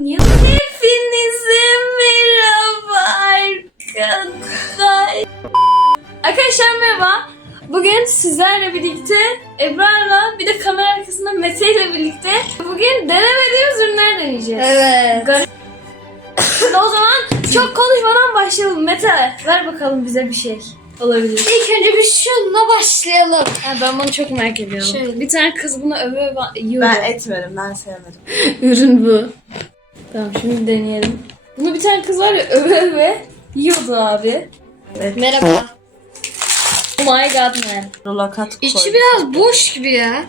Hepinize merhaba arkadaşlar. Arkadaşlar merhaba. Bugün sizlerle birlikte Ebrar'la bir de kamera arkasında Mete ile birlikte bugün denemediğimiz ürünler deneyeceğiz. Evet. Şimdi o zaman çok konuşmadan başlayalım. Mete ver bakalım bize bir şey. Olabilir. İlk önce biz şununla başlayalım. Ben bunu çok merak ediyorum. Şöyle. Bir tane kız bunu öve yiyordu. Ben etmedim, ben sevmedim. Ürün bu. Tamam şimdi deneyelim. Bunu bir tane kız var ya öve yiyordu abi. Evet. Merhaba. Oh my god man. Rolakat koy. İçi biraz boş gibi ya.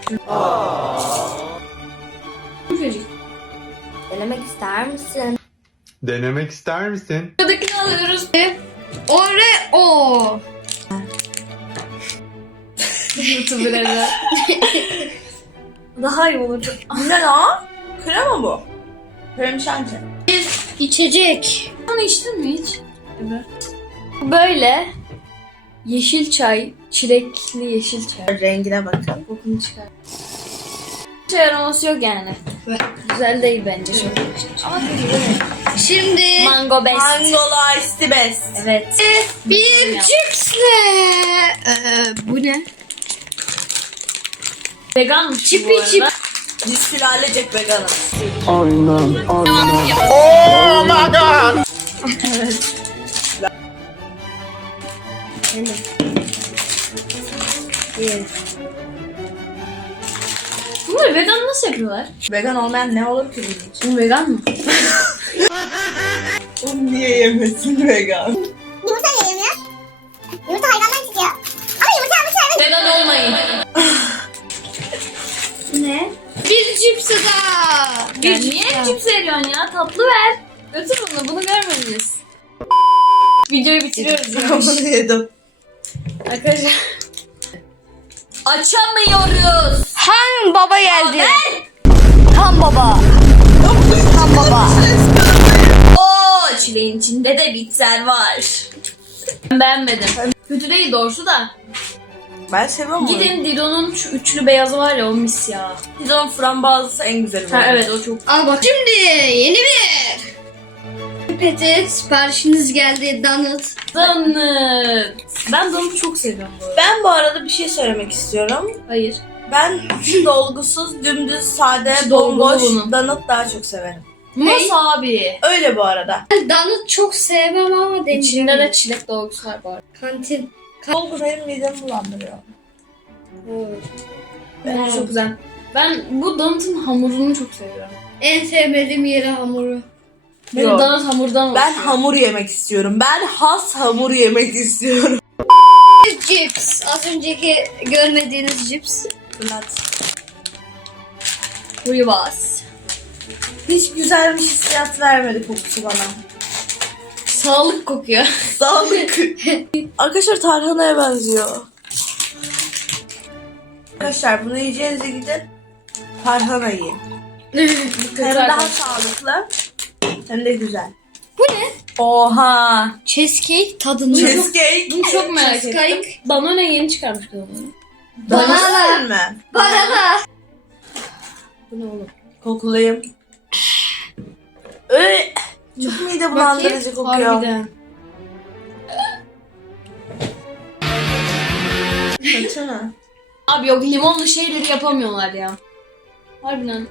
Çocuk. Denemek ister misin? Denemek ister misin? Buradakini alıyoruz. Oreo. YouTuber'lara. Daha iyi olurdu. Bu ne lan? Krema bu. Krem şanti. İçecek. Bunu içtin mi hiç? Evet. Böyle yeşil çay, çilekli yeşil çay. Rengine bakın. Kokunu çıkar. Şey aroması yok yani. Güzel değil bence çok. Ama güzel. Şimdi Mango best. Mangola isti best. Evet. bir cipsle. Bu ne? Vegan Çipi bu arada. çip. Biz sülalecek veganız. Bunları vegan nasıl yapıyorlar? Vegan olmayan ne olur ki bizim için? Bu vegan mı? Oğlum niye yemesin vegan? Yumurta niye yemiyor? Yumurta hayvandan çıkıyor. Ama yumurta almış hayvan. Vegan olmayın. Ne? Bir cipsi daha. Ya niye cips veriyorsun ya? Tatlı ver. Götür bunu görmediniz. Videoyu bitiriyoruz ya. Bunu yedim. Arkadaşlar. Açamıyoruz. Han baba geldi. Han baba. Han baba. Oo, çileğin içinde de bitter var. Ben beğenmedim. Kötü değil doğrusu da. Ben seviyorum bunu. Gidin Dido'nun şu üçlü beyazı var ya o mis ya. Didon frambuazlısı en güzeli bu. Ha evet o çok. Al bak. Şimdi yeni bir pipeti siparişiniz geldi donut. Donut. Ben donut çok seviyorum bu arada. Ben bu arada bir şey söylemek istiyorum. Hayır. Ben dolgusuz, dümdüz, sade, Şu dolgulu bomboş bunun. donut daha çok severim. Nasıl abi? Öyle bu arada. Ben donut çok sevmem ama deneyeceğim. İçinde de çilek dolgusu var bu arada. Kantin. Dolgu benim midemi bulandırıyor. Evet. Çok güzel. Ben bu donutun hamurunu çok seviyorum. En sevmediğim yeri hamuru. Benim Yok. donut hamurdan Ben oluşuyor. hamur yemek istiyorum. Ben has hamur yemek istiyorum. Bir cips. Az önceki görmediğiniz cips. Fırlat. Rivas. Hiç güzel bir hissiyat vermedi kokusu bana. Sağlık kokuyor. Sağlık. Arkadaşlar tarhanaya benziyor. Arkadaşlar bunu yiyeceğinize gidin. Tarhana yiyin. Hem daha sağlıklı hem de güzel. Bu ne? Oha. Cheesecake tadını. Cheesecake. Bunu çok merak ettim. Cheesecake. Danone yeni çıkarmıştı onu. Banana. mi? Banana. Bu ne oğlum? Kokulayayım. Çok mide bulandırıcı kokuyor. Harbiden. Kötü mü? Abi yok limonlu şeyleri yapamıyorlar ya. Harbiden.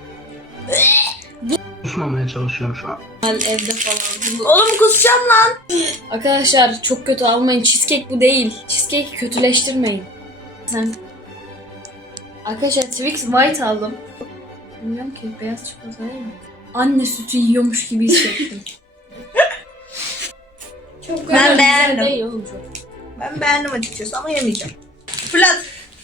Kusmamaya çalışıyorum şu an. Evde falan. Oğlum kusacağım lan. Arkadaşlar çok kötü almayın. Cheesecake bu değil. Cheesecake'i kötüleştirmeyin. Sen. Arkadaşlar Twix White aldım. Bilmiyorum ki beyaz çikolata değil mi? Anne sütü yiyormuş gibi hissettim. Çok Ben güzel beğendim. değil oğlum çok. Ben beğendim açıkçası ama yemeyeceğim. Fırlat.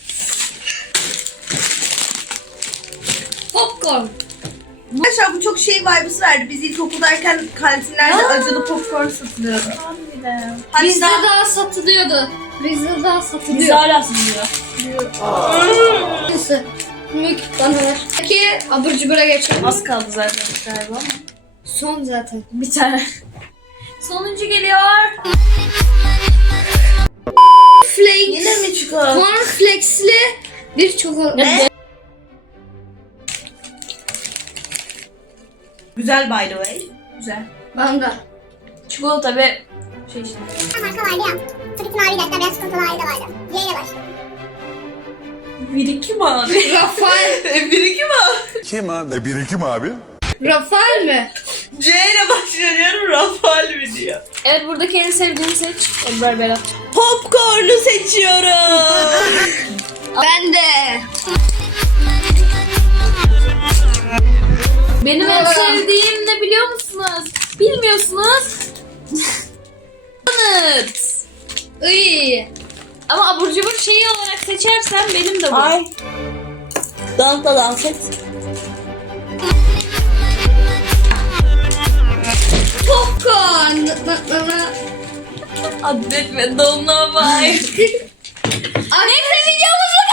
Popcorn. Arkadaşlar bu çok şey vibes verdi. Biz ilkokuldayken kantinlerde acılı popcorn satılıyordu. Harbiden. Bizde Hatta daha satılıyordu. Bizde daha Biz satılıyor. hala sızıyor. Neyse. Mük bana ver. Peki abur cubura geçelim. Az kaldı zaten galiba ama. Son zaten. Bir tane. Sonuncu geliyor. Flakes. yine mi çikolata? Cornflakes'li bir çikolata. Ne? Güzel by the way. Güzel. Ben de. Çikolata ve şey işte. Marka vardı ya. Fırtın abi gerçekten beyaz çikolatalı hali de vardı. Y ile başlıyor. Birikim abi. Rafael. Birikim abi. Kim abi? Birikim abi. Rafael mi? C ile başlıyor diyorum. Rafael mi diyor. Evet, buradaki en sevdiğini seç. Ebrar Berat. Popcorn'u seçiyorum. Ben de. Benim en sevdiğim ne biliyor musunuz? Bilmiyorsunuz. Donut. Iy. Ama abur cubur şeyi olarak seçersen benim de bu. Ay. Dans et. Popcorn. Adlet ve Dolunay. Neyse videomuzu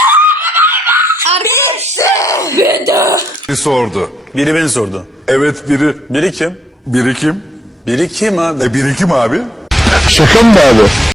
Biri sordu. Biri beni sordu. Evet biri. Biri kim? Biri kim? Biri kim abi? Birikim abi. Şaka mı abi?